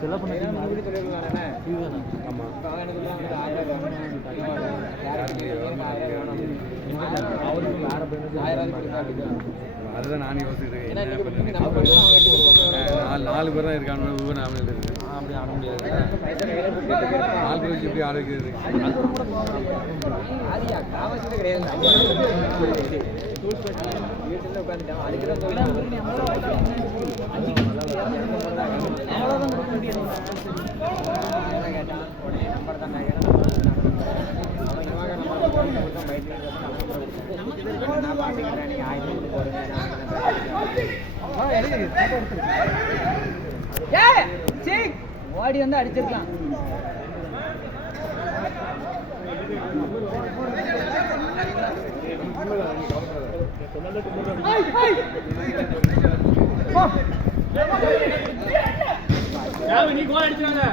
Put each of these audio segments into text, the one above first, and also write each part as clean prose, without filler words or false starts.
செலவு பண்ணி சொல்லிருக்கானே ஆமாம் அவருக்கு வேற அதுதான் நான் யோசிக்கிறேன். நாலு பேர் தான் இருக்காங்க. நாம அப்படி ஆட முடியாது. 4 பேருக்கு எப்படி ஆட வைக்கிறது? வாடி வந்து அடிச்சிருக்கலாம். நீ கோல் அடிச்சாங்க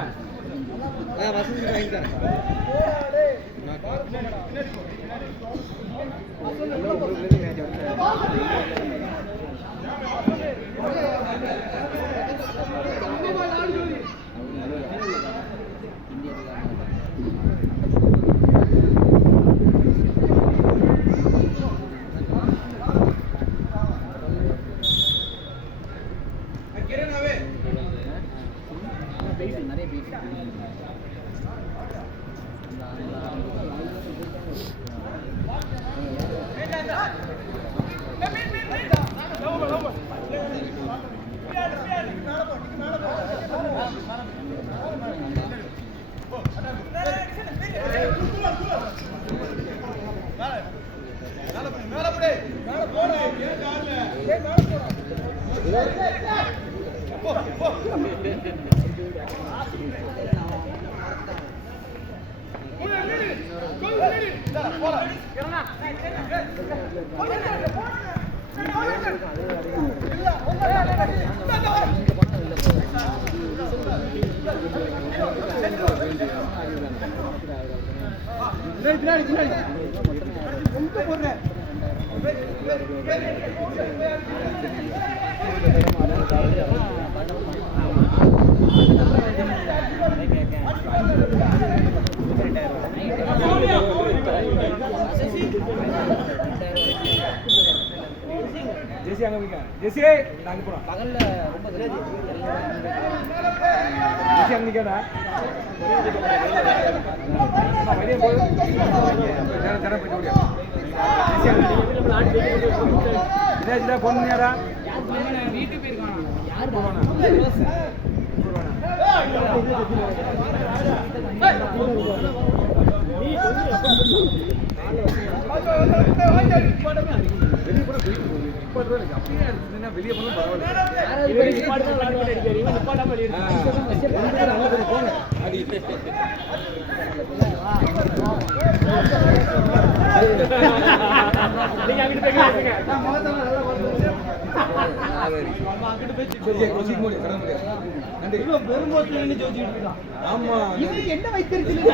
பொண்ணுடா வீட்டுக்கு போயிருக்கான். யார் வெளியே போனா என்ன வைத்திருக்கீங்க?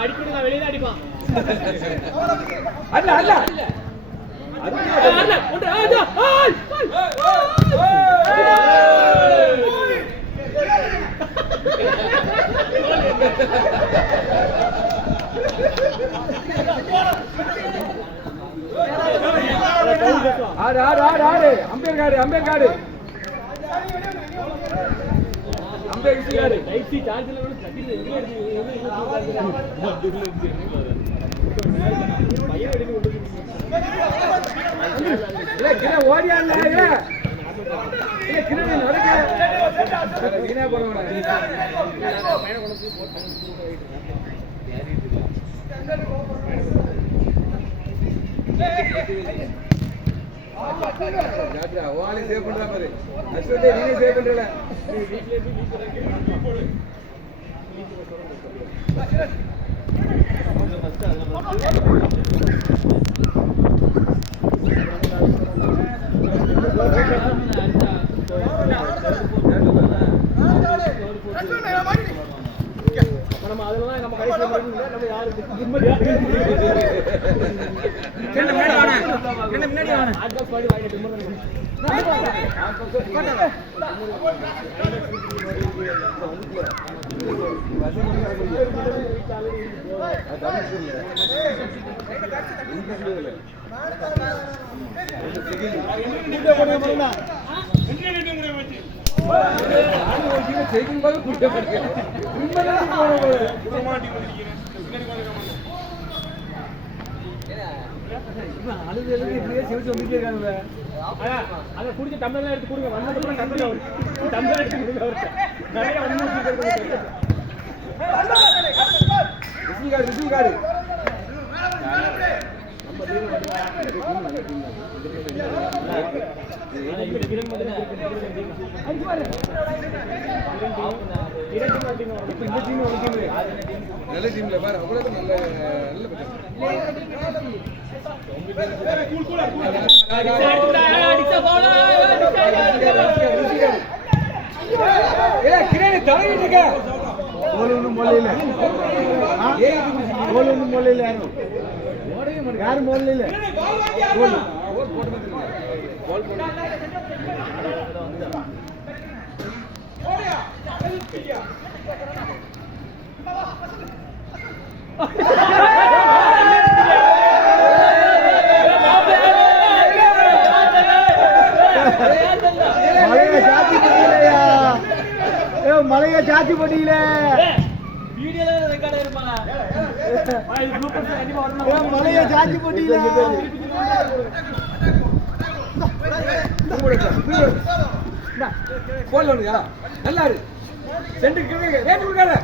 அடிக்கணும் வெளியே அடிப்பான். அல்ல அல்ல ஆடு ஆடு ஆடு ஆடு அம்பேர் காடு அம்பேர் காடு அம்பேர் காடு லைட் சார்ஜ்ல சேவ் பண்றா பாரு அஸ்வதே நீ சேவ் பண்றல நம்ம அதெல்லாம் நம்ம கடைசி நம்ம யாருக்கு நிம்மதியா அதை குடிச்ச டம்ளர்லாம் எடுத்து கொடுங்க வந்ததுக்கு டம்ளர் எடுத்து கொடுங்க நிறைய நல்ல டீம்ல பாரு அவ்வளவு நல்ல யாரும் மொழியில மலைய சாத்தி போட்டீங்கள மலைய சாத்தி போட்டீங்கள போடலையா நல்லா இரு சென்டருக்கு ரேட் கொடுக்காத